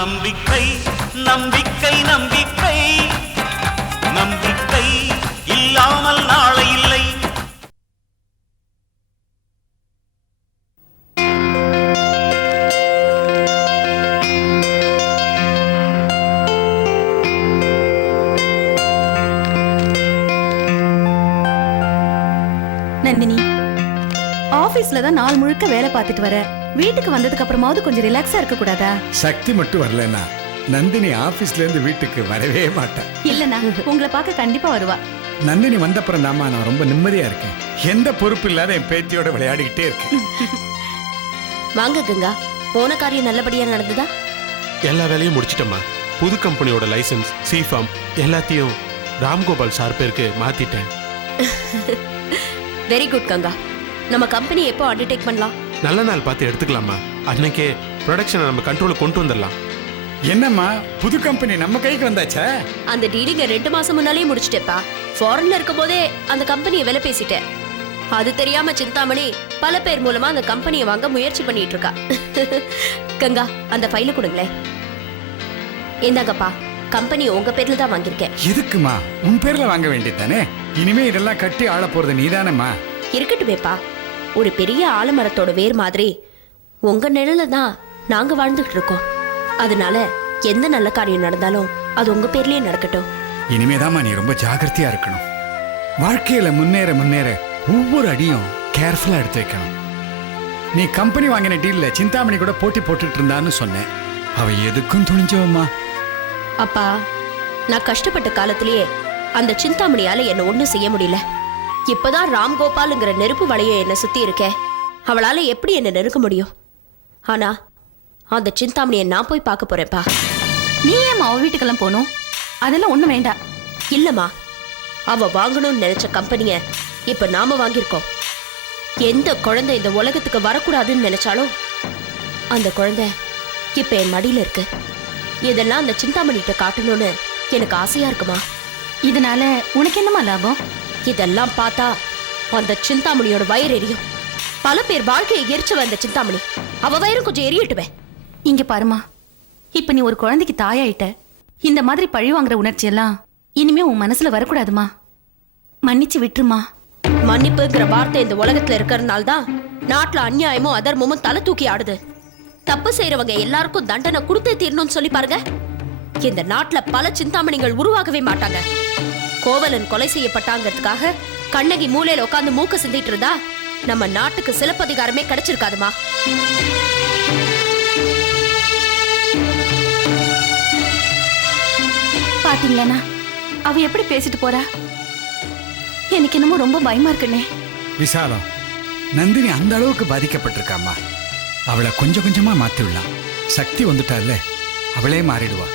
நம்பிக்கை நம்பிக்கை நம்பிக்கை நம்பிக்கை இல்லாமல் நாளை இல்லை. நந்தினி, ஆபீஸ்ல தான் நாள் முழுக்க வேலை பார்த்துட்டு வர, வீட்டுக்கு வந்ததுக்கு அப்புறமாவது கொஞ்சம் ரிலாக்ஸா இருக்க கூடாதா? சக்தி மட்டும் வரலன்னா நந்தினி ஆபீஸ்ல இருந்து வீட்டுக்கு வரவே மாட்டேன். இல்லனா உங்களை பார்க்க கண்டிப்பா வருவா. நந்தினி வந்தப்புறம் தாமா நான் ரொம்ப நிம்மதியா இருக்கேன். எந்த பொறுப்பு இல்லாத என் பேத்தியோட விளையாடிக்கிட்டே இருக்கேன். வாங்க கங்கா, போன காரியம் நல்லபடியா நடந்ததா? எல்லா வேலையும் முடிச்சிட்டேம்மா. புது கம்பெனியோட லைசன்ஸ், சிஃபார்ம் எல்லாத்தையும் ராம்கோபால் சார் பேருக்கு மாத்திட்டேன். Very good Ganga. நம்ம கம்பெனி எப்போ அண்டர்டேக் பண்ணலாம்? நல்ல நாள் பார்த்து எடுத்துக்கலாமா? அன்னைக்கே ப்ரொடக்ஷனை நம்ம கண்ட்ரோலுக்கு கொண்டு வந்துடலாம். என்னம்மா, புது கம்பெனி நம்ம கைக்கு வந்தாச்சா? அந்த டீலிங்க 2 மாசம் முன்னாலே முடிச்சிட்டேப்பா. ஃபாரின்ல இருக்கும் போதே அந்த கம்பெனியை விலை பேசிட்டேன். அது தெரியாம சிந்தாமணி பல பேர் மூலமா அந்த கம்பெனியை வாங்க முயற்சி பண்ணிட்டு இருக்கா. கங்கா, அந்த ஃபைல கொடுங்களேன். இந்தாங்கப்பா, கம்பெனி உங்க பேர்ல தான் வாங்கியிருக்கேன். எதுக்குமா உன் பேர்ல வாங்க வேண்டியதானே? இனிமே இதெல்லாம் கட்டி ஆள போறது நீதானம்மா. இருக்கட்டுமேப்பா, ஒரு பெரிய ஆலமரத்தோட வேர் மாதிரி உங்க நிழல தான் நாங்க வாழ்ந்துகிட்டு இருக்கோம். அதனால எந்த நல்ல காரியம் நடந்தாலும் அது உங்க பேர்லயே நடக்கட்டும். இனிமேதாம்மா நீ ரொம்ப ஜாகிரதையா இருக்கணும். வாழ்க்கையில முன்னேற முன்னேற ஒவ்வொரு அடியும் கேர்ஃபுல்லா எடுத்து வைக்கணும். நீ கம்பெனி வாங்கின டீல்ல சிந்தாமணி கூட போட்டி போட்டுட்டு இருந்தான்னு சொன்னேன். அவ எதுக்கும் துணிஞ்சவம்மா. அப்பா, நான் கஷ்டப்பட்ட காலத்திலேயே அந்த சிந்தாமணியால என்ன ஒண்ணும் செய்ய முடியல. இப்பதான் ராம்கோபால்ங்கிற நெருப்பு வளையம் என்ன சுத்தி இருக்க. அவளால எப்படி என்ன நெருக்க முடியும்? ஆனா அந்த சிந்தாமணியை நான் போய் பார்க்க போறேன்ப்பா. நீ ஏன் அவ வீட்டுக்கெல்லாம் போகணும்? அதெல்லாம் ஒண்ணும் வேண்டாம். இல்லம்மா, அவ வாங்கணும்னு நினைச்ச கம்பெனிய இப்ப நாம வாங்கியிருக்கோம். எந்த குழந்தை இந்த உலகத்துக்கு வரக்கூடாதுன்னு நினைச்சாலும் அந்த குழந்தை இப்ப என் மடியில இருக்கு. இதெல்லாம் அந்த சிந்தாமணிகிட்ட காட்டணும்னு எனக்கு ஆசையா இருக்குமா. இதனால உனக்கு என்னமா லாபம்? இதெல்லாம் பார்த்தா அந்த சிந்தாமணியோட வயிறு எரியும். பல பேர் வாழ்க்கையை எரிச்சு வந்த சிந்தாமணி, அவ வயிறு கொஞ்சம் எரியட்டுவேன். இங்க பாருமா, இப்ப நீ ஒரு குழந்தைக்கு தாயாயிட்ட. இந்த மாதிரி பழி வாங்குற உணர்ச்சி எல்லாம் இனிமே உன் மனசுல வரக்கூடாதுமா. மன்னிச்சு விட்டுருமா. மன்னிப்புங்கிற வார்த்தை இந்த உலகத்துல இருக்கிறதுனால தான் நாட்டுல அநியாயமும் அதர்மமும் தலை தூக்கி ஆடுது. தப்பு செய்யறவங்க எல்லாருக்கும் தண்டனை கொடுத்தே தீரணும்னு சொல்லி பாருங்க. இந்த நாட்டுல பல சிந்தாமணிகள் உருவாகவே மாட்டாங்க. கோவலன் கொலை செய்யப்பட்டாங்கிறதுக்காக கண்ணகி மூலையில உட்காந்து மூக்க சிந்திட்டு இருந்தா நம்ம நாட்டுக்கு சிலப்பதிகாரமே கிடைச்சிருக்காதுமா. பாத்தீங்களா அவ எப்படி பேசிட்டு போறா? எனக்கு என்னமோ ரொம்ப பயமா இருக்குன்னே. விசாலம், நந்தினி அந்த அளவுக்கு பாதிக்கப்பட்டிருக்காமா. அவளை கொஞ்சம் கொஞ்சமா மாத்தி விடலாம். சக்தி வந்துட்டால அவளே மாறிடுவா.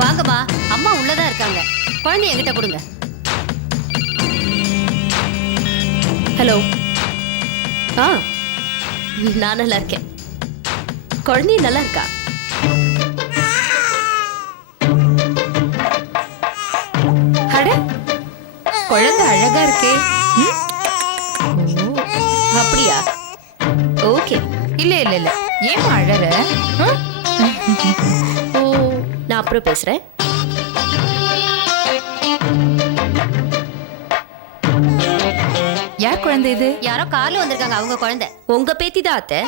வாங்கம்மா, அம்மா உள்ளதா இருக்காங்க. குழந்தை என்கிட்ட கொடுங்க. ஹலோ. நான் நல்லா இருக்கேன். குழந்தை நல்லா இருக்கா? அட, குழந்தை அழகா இருக்கே. அப்படியா? ஓகே. இல்ல இல்ல இல்ல, ஏமா அழற? நான் அப்புறம் பேசுறேன். யார் குழந்தை இது? யாரோ கார்ல வந்திருக்காங்க, அவங்க குழந்தை. உங்க பேத்தி தான் அத்தை.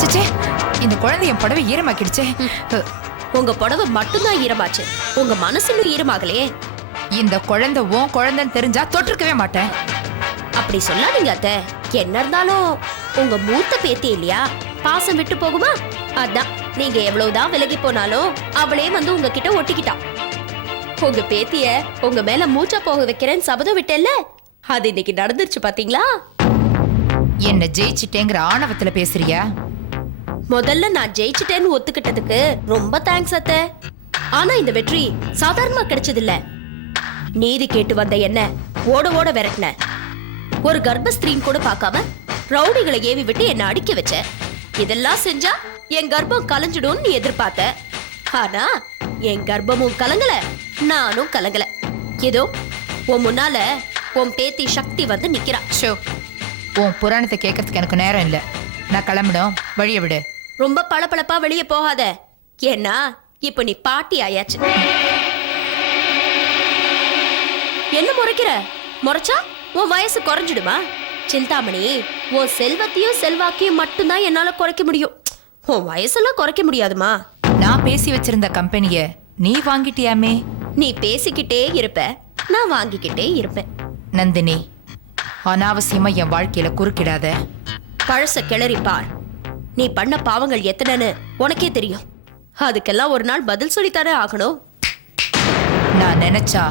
சிச்சே, இந்த குழந்தை என் புடவை ஈரமாக்கிடுச்சே. உங்க புடவை மட்டும்தான் ஈரமாச்சு, உங்க மனசுன்னு ஈரமாகலையே. இந்த குழந்தை உன் குழந்தைன்னு தெரிஞ்சா தொட்டிருக்கவே மாட்டேன். அப்படி சொல்லாதீங்க அத்தை. என்ன இருந்தாலும் உங்க மூத்த பேத்தி இல்லையா, பாசம் விட்டு போகுமா? அதான் நீங்க எவ்வளவுதான் விலகி போனாலும் அவளே வந்து உங்ககிட்ட ஒட்டிக்கிட்டா. உங்க பேத்திய உங்க மேல மூச்சா போக வைக்கிறேன்னு சபதம் விட்டேல்ல, அது இன்னைக்கு நடந்துருச்சு பாத்தீங்களா? என்ன ஜெயிச்சிட்டேங்கிற ஆணவத்துல பேசுறியா? முதல்ல நான் ஜெயிச்சிட்டேன்னு ஒத்துக்கிட்டதுக்கு ரொம்ப தேங்க்ஸ் அத்தை. ஆனா இந்த வெற்றி சாதாரணமா கிடைச்சது இல்ல. நீதி கேட்டு வந்த என்ன ஓட ஓட விரட்டின. ஒரு கர்ப்பஸ்திரீன்னு கூட பார்க்காம ரவுடிகளை ஏவி விட்டு என்ன அடிக்க வச்ச. இதெல்லாம் செஞ்சா என் கர்ப்பம் கலைஞ்சிடும்னு நீ எதிர்பார்த்த. ஆனா என் கர்ப்பமும் கலங்கல, நானும் கலங்கல. ஏதோ உன் முன்னால உன் பேத்தி சக்தி வந்து நிக்கிறா. ஷோ, உன் புராணத்தை கேட்கறதுக்கு எனக்கு நேரம் இல்ல. நான் கிளம்பிடும், வழிய விடு. ரொம்ப பளபளப்பா வெளியே போகாத. ஏன்னா இப்ப நீ பாட்டி ஆயாச்சு. என்ன முறைக்கிற? முறைச்சா உன் வயசு குறைஞ்சிடுமா? சிந்தாமணி, உன் செல்வத்தையும் செல்வாக்கையும் மட்டும்தான் என்னால குறைக்க முடியும். உன் வயசெல்லாம் குறைக்க முடியாதுமா. நான் பேசி வச்சிருந்த கம்பெனிய நீ வாங்கிட்டியாமே. நீ பேசிக்கிட்டே இருப்ப, நான் வாங்கிக்கிட்டே இருப்பேன். நந்தினி, அனாவசியமா என் வாழ்க்கையில குறுக்கிடாத. பழச கிளறி பார். நீ பண்ண பாவங்கள் எத்தனைன்னு உனக்கே தெரியும். அதுக்கெல்லாம் ஒரு நாள் பதில் சொல்லித்தானே ஆகணும். நான் நினைச்சா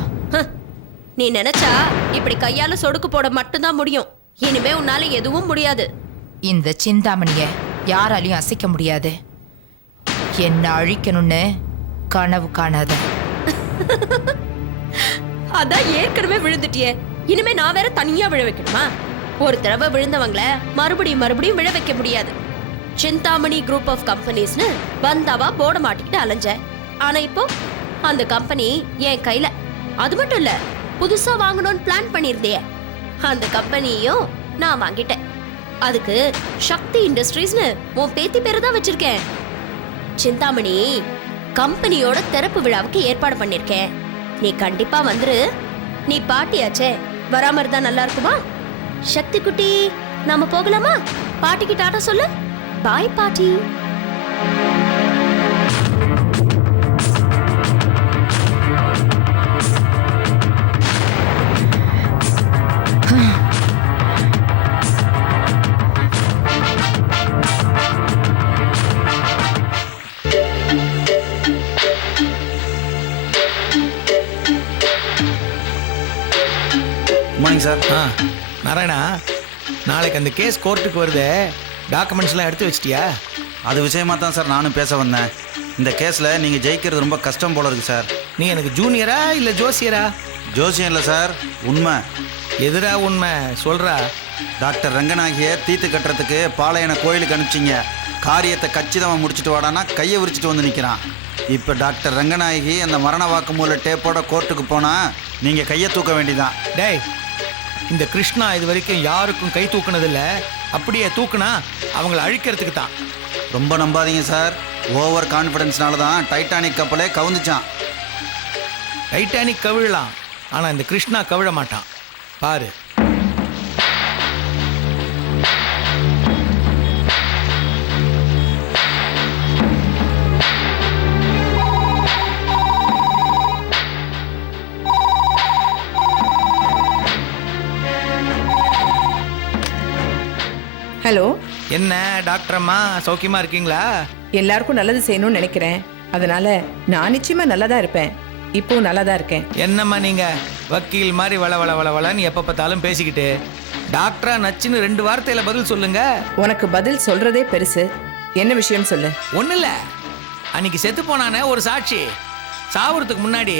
நீ நினைச்சா இப்படி கையால சொடுக்கு போட மட்டும்தான் முடியும். இனிமே உன்னால எதுவும் முடியாது. இந்த சிந்தாமணிய யாராலையும் அசைக்க முடியாது. என்ன அழிக்கணும்னு கனவு காணாத. அதான் ஏற்கனவே விழுந்துட்டியே, இனிமே நான் வேற தனியா விழ வைக்கணுமா? ஒரு தடவை விழுந்தவங்கள மறுபடியும் மறுபடியும் விழ வைக்க முடியாது. சிந்தாமணி குரூப் ஆஃப் கம்பெனிஸ்னு வந்தாவா போட மாட்டிக்கிட்டு அலைஞ்ச. ஆனா இப்போ அந்த கம்பெனி என் கையில. அது மட்டும் இல்ல, புதுசா வாங்கணும்னு பிளான் பண்ணிருந்தே அந்த கம்பெனியும் நான் வாங்கிட்டேன். அதுக்கு சக்தி இண்டஸ்ட்ரீஸ்னு உன் பேத்தி பேரு தான் வச்சிருக்கேன். சிந்தாமணி, கம்பெனியோட திறப்பு விழாவுக்கு ஏற்பாடு பண்ணிருக்கேன். நீ கண்டிப்பா வந்துரு. நீ பாட்டியாச்சே, வராம இருந்தா நல்லா இருக்குமா? சக்தி குட்டி, நாம போகலாமா? பாட்டிக்கு டாடா சொல்லு. பாய் பாட்டி. Morning sir. நாராயணா, நாளைக்கு அந்த கேஸ் கோர்ட்டுக்கு வருது. டாக்குமெண்ட்ஸ்லாம் எடுத்து வச்சிட்டியா? அது விஷயமா தான் சார் நானும் பேச வந்தேன். இந்த கேஸில் நீங்கள் ஜெயிக்கிறது ரொம்ப கஷ்டம் போல இருக்கு சார். நீ எனக்கு ஜூனியரா இல்லை ஜோசியரா? ஜோசியம் இல்லை சார், உண்மை. எதிரா உண்மை சொல்கிறா. டாக்டர் ரங்கநாயகியை தீர்த்து கட்டுறதுக்கு பாளையனை கோயிலுக்கு அனுப்பிச்சிங்க. காரியத்தை கச்சிதமாக முடிச்சுட்டு வாடானா கையை விரிச்சிட்டு வந்து நிற்கிறான். இப்போ டாக்டர் ரங்கநாயகி அந்த மரண வாக்குமூல டேப்போட கோர்ட்டுக்கு போனால் நீங்கள் கையை தூக்க வேண்டியதான். டேய், இந்த கிருஷ்ணா இது வரைக்கும் யாருக்கும் கை தூக்குனதில்ல. அப்படியே தூக்குனா அவங்கள அழிக்கிறதுக்கு தான். ரொம்ப நம்பாதீங்க சார். ஓவர் கான்ஃபிடென்ஸ்னால தான் டைட்டானிக் கப்பலே கவுந்துச்சான். டைட்டானிக் கவிழலாம், ஆனால் இந்த கிருஷ்ணா கவிழ மாட்டான். பாரு. ஹலோ, என்ன டாக்டர் அம்மா, சௌக்கியமா இருக்கீங்களா? எல்லாருக்கும் நல்லது செய்யணும்னு நினைக்கிறேன். அதனால நான் நிச்சயமா நல்லா தான் இருப்பேன். இப்போ நல்லா தான் இருக்கேன். என்னம்மா நீங்க வக்கீல் மாதிரி வள வள வள வளன்னு எப்போ பார்த்தாலும் பேசிக்கிட்டு, டாக்டரா நச்சுன்னு 2 வார்த்தையில பதில் சொல்லுங்க. உனக்கு பதில் சொல்றதே பெருசு. என்ன விஷயம் சொல்லு. ஒன்றும் இல்லை, அன்னைக்கு செத்து போனானே ஒரு சாட்சி, சாவறதுக்கு முன்னாடி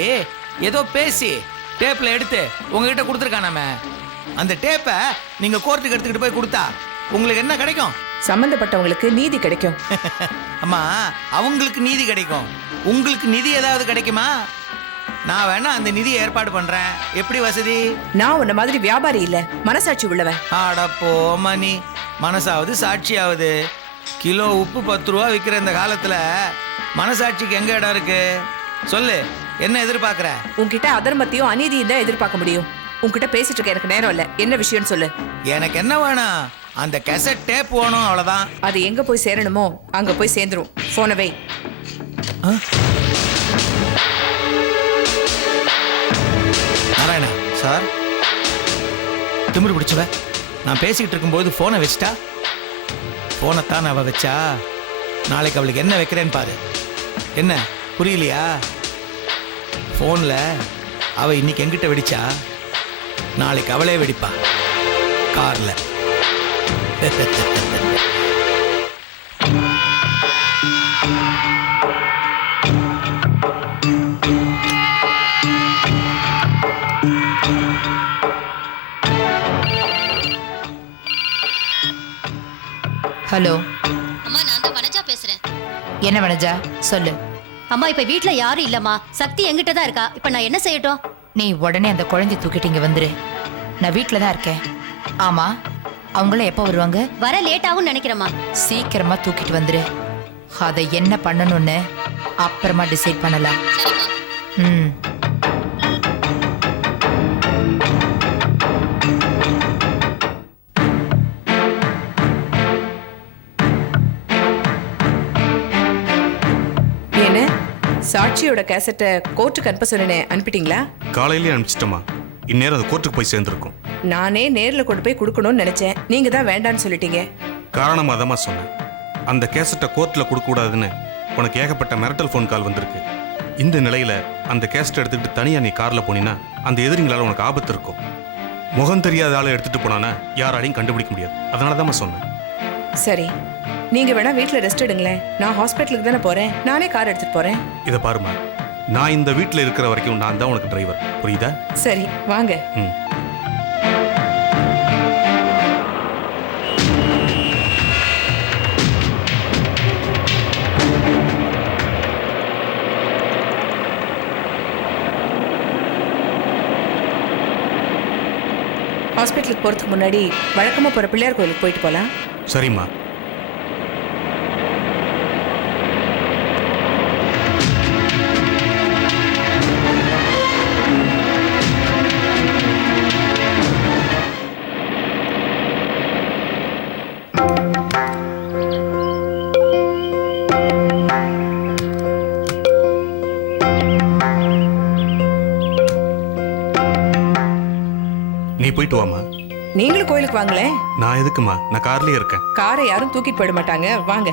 ஏதோ பேசி டேப்பில் எடுத்து உங்ககிட்ட கொடுத்துருக்கானாமே. அந்த டேப்பை நீங்கள் கோர்ட்டுக்கு எடுத்துக்கிட்டு போய் கொடுத்தா உங்களுக்கு என்ன கிடைக்கும்? சம்பந்தப்பட்டவங்களுக்கு நீதி கிடைக்கும். அம்மா, அவங்களுக்கு நீதி கிடைக்கும், உங்களுக்கு நிதி ஏதாவது கிடைக்குமா? நான் வேணா அந்த நிதியை ஏற்பாடு பண்றேன். எப்படி வசதி? நான் உன்ன மாதிரி வியாபாரி இல்ல, மனசாட்சி உள்ளவன். ஆடப்போ மணி, மனசாவது சாட்சியாவது. கிலோ உப்பு 10 ரூபா விற்கிற இந்த காலத்துல மனசாட்சிக்கு எங்க இடம் இருக்கு? சொல்லு, என்ன எதிர்பார்க்கற? உன்கிட்ட அதர்மத்தையும் அநீதியும் தான் எதிர்பார்க்க முடியும். உன்கிட்ட பேசிட்டு இருக்க எனக்கு நேரம் இல்ல. என்ன விஷயம்னு சொல்லு. எனக்கு என்ன வேணும்? அந்த கெசட் டேப் வேணும், அவ்வளவுதான். அது எங்க போய் சேரணுமோ அங்க போய் சேர்ந்துரும். போன வை. நாராயணா சார், திமிரு பிடிச்சவ, நான் பேசிக்கிட்டு இருக்கும்போது ஃபோனை வச்சிட்டா. ஃபோனைத்தான் அவள் வச்சா. நாளைக்கு அவளுக்கு என்ன வைக்கிறேன்னு பாரு. என்ன புரியலையா? போன்ல அவ இன்னைக்கு எங்கிட்ட வெடிச்சா நாளைக்கு அவளே வெடிப்பா கார்ல. ஹலோ, அம்மா நான் தான் வனஜா பேசுறேன். என்ன வனஜா சொல்லு. அம்மா இப்ப வீட்ல யாரும் இல்லம்மா, சக்தி என்கிட்ட தான் இருக்கா. இப்ப நான் என்ன செய்யட்டும்? நீ உடனே அந்த குழந்தை தூக்கிட்டு இங்க வந்துரு. நான் வீட்டில் தான் இருக்கேன். ஆமா, அவங்கள எப்போ வருவாங்க? வர லேட் ஆகும்னு நினைக்கிறேம்மா. சீக்கிரமா தூக்கிட்டு வந்துரு. அதை என்ன பண்ணணும்னு அப்புறமா டிசைட் பண்ணலாம். சரிம்மா. ம். என்ன சாட்சியோட கேசட்டை கோர்ட்டுக்கு அனுப்ப சொன்னேன், அனுப்பிட்டீங்களா? காலையிலேயே அனுப்பிச்சிட்டோமா. இந்நேரம் அது கோர்ட்டுக்கு போய் சேர்ந்துருக்கும். நானே நேர்ல கொண்டு போய் கொடுக்கணும்னு நினைச்சேன், நீங்க தான் வேண்டான்னு சொல்லிட்டீங்க. காரணம் அதமா சொன்னேன். அந்த கேசட்டை கோர்ட்டில் கொடுக்கக்கூடாதுன்னு உனக்கு ஏகப்பட்ட மிரட்டல் ஃபோன் கால் வந்திருக்கு. இந்த நிலையில அந்த கேசட்டை எடுத்துக்கிட்டு தனியா நீ கார்ல போனீன்னா அந்த எதிரிங்களால உனக்கு ஆபத்து இருக்கும். முகம் தெரியாத ஆளை எடுத்துட்டு போனானா யாராலையும் கண்டுபிடிக்க முடியாது. அதனால தான் சொன்னேன். சரி, நீங்க வேணா வீட்ல ரெஸ்ட் எடுங்களேன். நான் ஹாஸ்பிட்டலுக்கு தானே போறேன், நானே கார் எடுத்துட்டு போறேன். இதை பாருமா, நான் இந்த வீட்டில் இருக்கிற வரைக்கும் நான் தான் உனக்கு டிரைவர், புரியுதா? சரி வாங்க. ம். ஹாஸ்பிட்டலுக்கு போறதுக்கு முன்னாடி வழக்கமா போற பிள்ளையார் கோயிலுக்கு போயிட்டு போலாம். சரிம்மா. நீ போயிட்டு வாமா. நீங்களும் கோயிலுக்கு வாங்களேன். நான் எதுக்குமா, நான் கார்லயே இருக்கேன். காரை யாரும் தூக்கிட்டு போயிட மாட்டாங்க, வாங்க.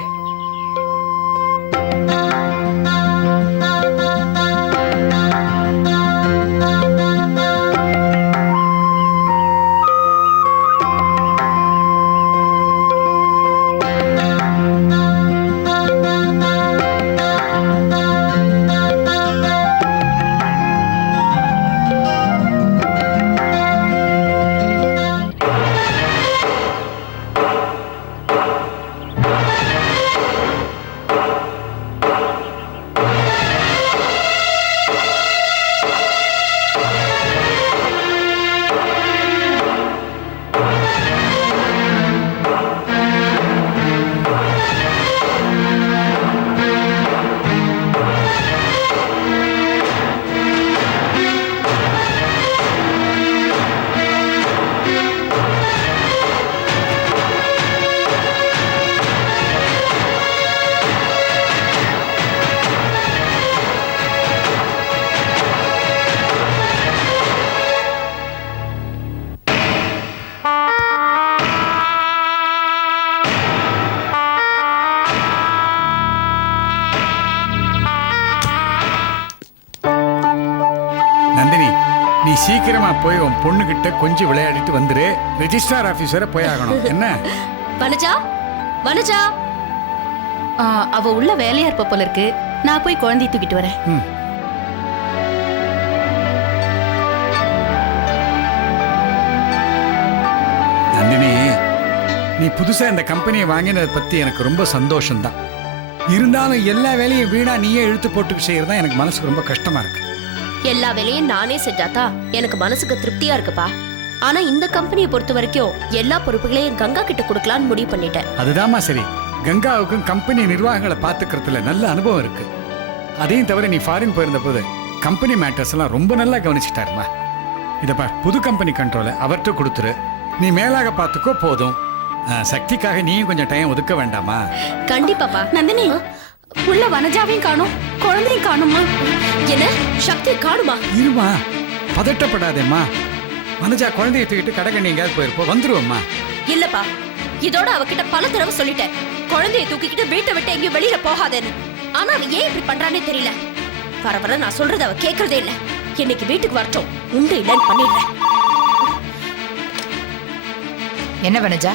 நந்தினி, நீ சீக்கிரமா போய் உன் பொண்ணுகிட்ட கொஞ்சம் விளையாடிட்டு வந்துரு. ரெஜிஸ்ட்ரார் ஆபீசரை போய் ஆகணும். என்ன? வனஜா, வனஜா. அவ உள்ள வேலையா இருப்ப போல இருக்கு. நான் போய் குழந்தைய தூக்கிட்டு வரேன். ம். நந்தினி, நீ புதுசா இந்த கம்பெனியை வாங்கினதை பத்தி எனக்கு ரொம்ப சந்தோஷம்தான். இருந்தாலும் எல்லா வேலையும் வீணா நீயே இழுத்து போட்டு செய்யறதா எனக்கு மனசுக்கு ரொம்ப கஷ்டமா இருக்கு. எல்லா வேலையும் நானே செஞ்சாத்தா எனக்கு மனசுக்கு திருப்தியா இருக்குப்பா. ஆனா இந்த கம்பெனியை பொறுத்த வரைக்கும் எல்லா பொறுப்புகளையும் கங்கா கிட்ட கொடுக்கலான்னு முடிவு பண்ணிட்டேன். அதுதாம்மா சரி. கங்காவுக்கும் கம்பெனி நிர்வாகங்களை பார்த்துக்கிறதுல நல்ல அனுபவம் இருக்கு. அதையும் தவிர நீ ஃபாரின் போயிருந்த போது கம்பெனி மேட்டர்ஸ் எல்லாம் ரொம்ப நல்லா கவனிச்சுட்டாருமா. இதப்பா, புது கம்பெனி கண்ட்ரோலை அவர்கிட்ட கொடுத்துரு. நீ மேலாக பார்த்துக்கோ போதும். சக்திக்காக நீயும் கொஞ்சம் டைம் ஒதுக்க வேண்டாமா? கண்டிப்பாப்பா. நந்தினி, உள்ள வனஜாவையும் காணும், குழந்தையும் காணுமா? என்ன, சக்தி காணுமா? இருமா, பதட்டப்படாதேம்மா. வனஜா குழந்தைய தூக்கிட்டு கடைக்கண்ணி எங்கேயாவது போயிருப்போம், வந்துருவோம்மா. இல்லப்பா, இதோட அவகிட்ட பல தடவை சொல்லிட்டேன், குழந்தைய தூக்கிக்கிட்டு வீட்டை விட்டு எங்கேயும் வெளியில போகாதேன்னு. ஆனா அவன் ஏன் இப்படி பண்றானே தெரியல. வர வர நான் சொல்றத அவ கேக்குறதே இல்ல. இன்னைக்கு வீட்டுக்கு வரட்டும், உண்டு இல்லைன்னு பண்ணிடுறேன். என்ன வனஜா,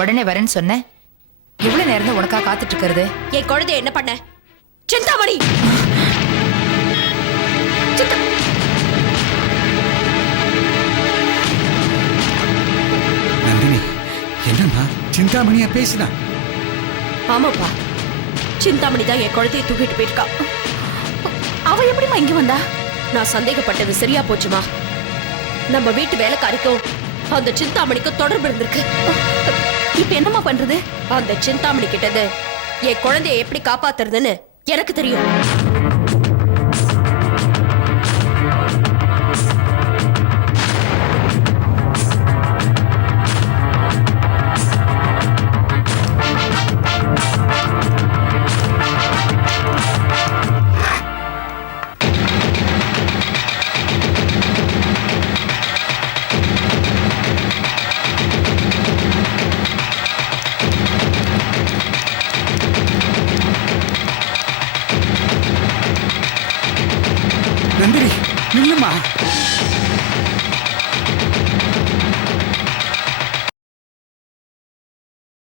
உடனே வரேன்னு சொன்ன? எவ்வளவு நேரம் தான் உனக்கா காத்துட்டு இருக்கிறது? என் குழந்தைய என்ன பண்ண? சிந்தாமணி, நந்தினி, என்னம்மா சிந்தாமணியா பேசினா? ஆமாப்பா, சிந்தாமணி தான் என் குழந்தைய தூக்கிட்டு போயிருக்கா. அவ எப்படிம்மா இங்க வந்தா? நான் சந்தேகப்பட்டது சரியா போச்சுமா. நம்ம வீட்டு வேலைக்காரிக்கும் அந்த சிந்தாமணிக்கும் தொடர்பு இருந்திருக்கு. இப்ப என்னம்மா பண்றது? அந்த சிந்தாமணி கிட்டது என் குழந்தைய எப்படி காப்பாத்துறதுன்னு எனக்கு தெரியும். நந்தினி, நில்லுமா.